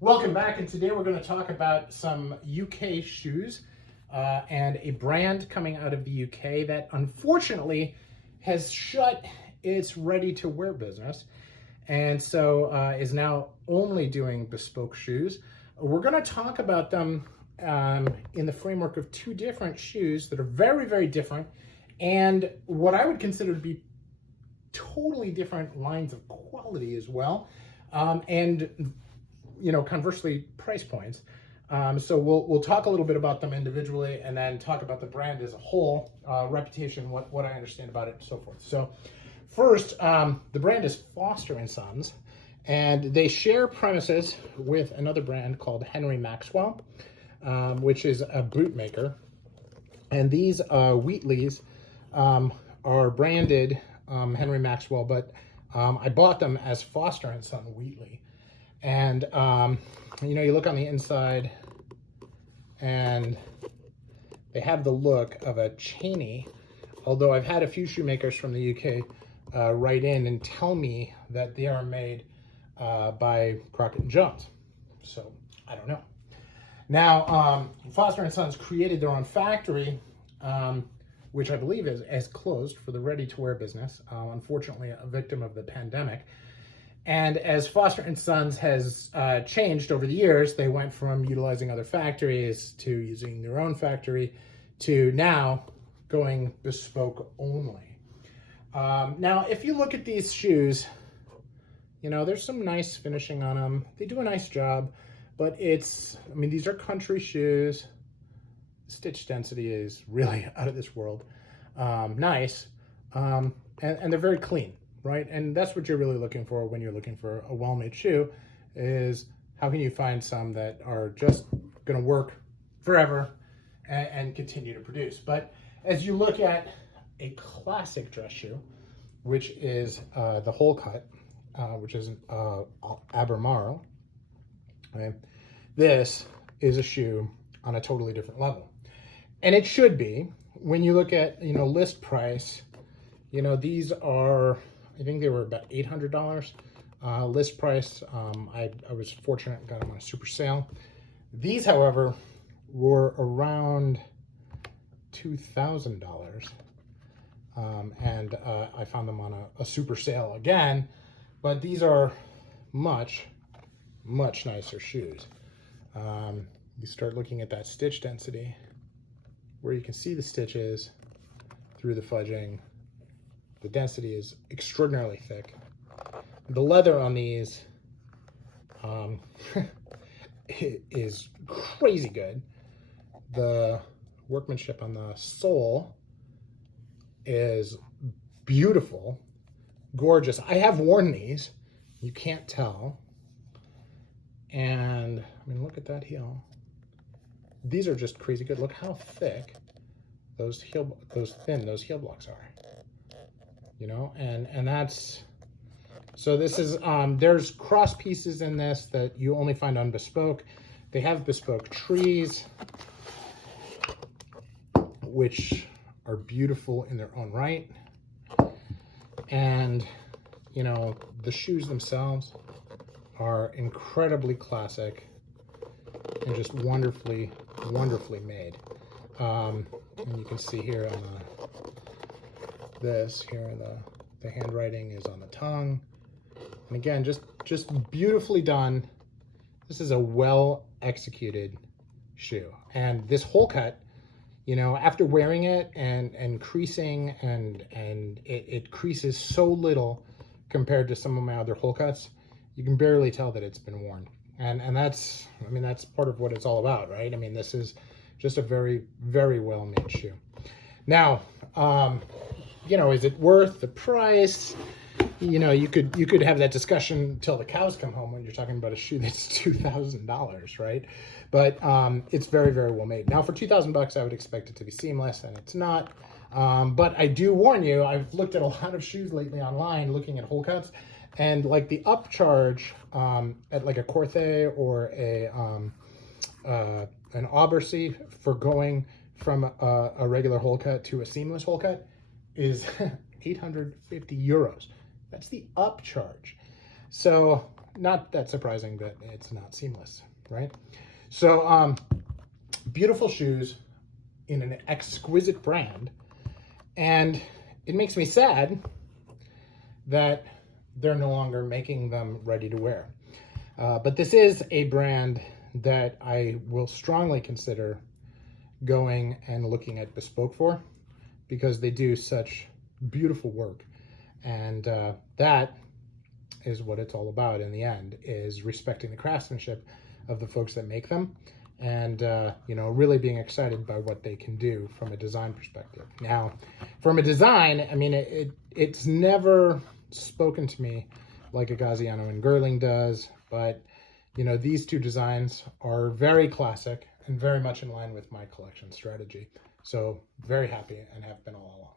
Welcome back, and today we're going to talk about some UK shoes and a brand coming out of the UK that unfortunately has shut its ready-to-wear business and so is now only doing bespoke shoes. We're going to talk about them in the framework of two different shoes that are very, very different and what I would consider to be totally different lines of quality as well. And you know, conversely, price points. So we'll talk a little bit about them individually and then talk about the brand as a whole, reputation, what I understand about it, and so forth. So first, the brand is Foster & Sons, and they share premises with another brand called Henry Maxwell, which is a boot maker. And these Wheatleys are branded Henry Maxwell, but I bought them as Foster & Son Wheatley. And, you know, you look on the inside and they have the look of a chainy, although I've had a few shoemakers from the UK write in and tell me that they are made by Crockett and Jones. So, I don't know. Now, Foster & Sons created their own factory, which I believe has closed for the ready-to-wear business, unfortunately a victim of the pandemic. And as Foster & Sons has changed over the years, they went from utilizing other factories to using their own factory to now going bespoke only. Now, if you look at these shoes, you know, there's some nice finishing on them. They do a nice job, but I mean, these are country shoes. Stitch density is really out of this world. Nice, and they're very clean. Right, and that's what you're really looking for when you're looking for a well-made shoe, is how can you find some that are just going to work forever and continue to produce. But as you look at a classic dress shoe, which is the hole cut, which is Albemarle, right? This is a shoe on a totally different level, and it should be. When you look at, you know, list price, you know, these are, I think they were about $800 list price. I was fortunate and got them on a super sale. These, however, were around $2,000, and I found them on a super sale again. But these are much, much nicer shoes. You start looking at that stitch density, where you can see the stitches through the fudging. The density is extraordinarily thick. The leather on these is crazy good. The workmanship on the sole is beautiful, gorgeous. I have worn these. You can't tell. And I mean, look at that heel. These are just crazy good. Look how thick those heel blocks are. You know, and that's, so this is, there's cross pieces in this that you only find on bespoke. They have bespoke trees, which are beautiful in their own right. And, you know, the shoes themselves are incredibly classic and just wonderfully, wonderfully made. And you can see here on the handwriting is on the tongue, and again, just beautifully done. This is a well executed shoe, and this hole cut, you know, after wearing it and creasing, and it creases so little compared to some of my other hole cuts, you can barely tell that it's been worn, and that's, I mean, that's part of what it's all about, right? I mean, this is just a very, very well made shoe. Now, you know, is it worth the price? You know, you could have that discussion till the cows come home when you're talking about a shoe that's $2,000, right? But it's very, very well made. Now, for $2,000, I would expect it to be seamless, and it's not. But I do warn you, I've looked at a lot of shoes lately online, looking at hole cuts, and like the upcharge at like a Corthe or an Aubercy for going from a regular hole cut to a seamless hole cut is 850 euros. That's the upcharge. So not that surprising that it's not seamless, right? So beautiful shoes in an exquisite brand, and it makes me sad that they're no longer making them ready to wear. But this is a brand that I will strongly consider going and looking at bespoke for, because they do such beautiful work. And that is what it's all about in the end, is respecting the craftsmanship of the folks that make them, and you know, really being excited by what they can do from a design perspective. Now, from a design, I mean, it's never spoken to me like a Gaziano and Girling does, but you know, these two designs are very classic and very much in line with my collection strategy. So very happy, and have been all along.